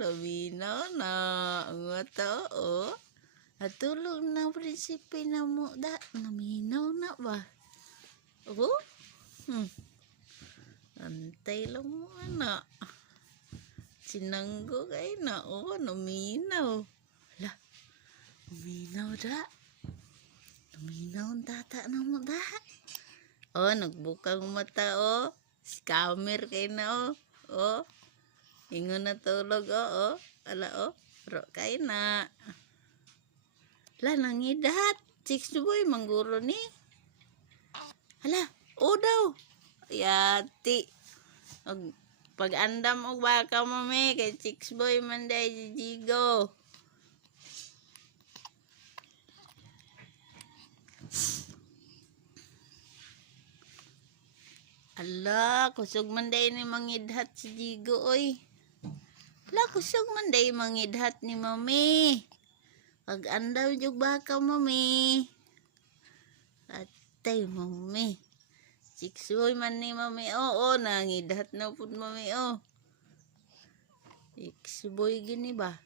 laminaw na ang mata, oh. Natulog na prinsipe na mo, da. Naminaw na ba? Oh? Antay lang mo, anak. Sinanggo kayo na, oh, naminaw. Hala, naminaw da. Naminaw ang tata na mo, da. Oh, nagbukang mata, oh. Scammer kayo na, oh. Oh. Ingon na tulog, oh, oh. Ala, oh. Pero kayo na. Hala, nangidat. Chicks boy, mangguro ni. Hala, oh daw. Yati. Pag-andam og baka mami, kay chicks boy manday jijigo. Ala, kusog manday ni mangidhat si Jigo, oy. Ala, kusog manday mangidhat ni mami. Pag-andaw jug baka mami. Atay mami. Chicks boy man ni mami, oh, nangidhat na pud mami, oh. Chicks boy gini ba?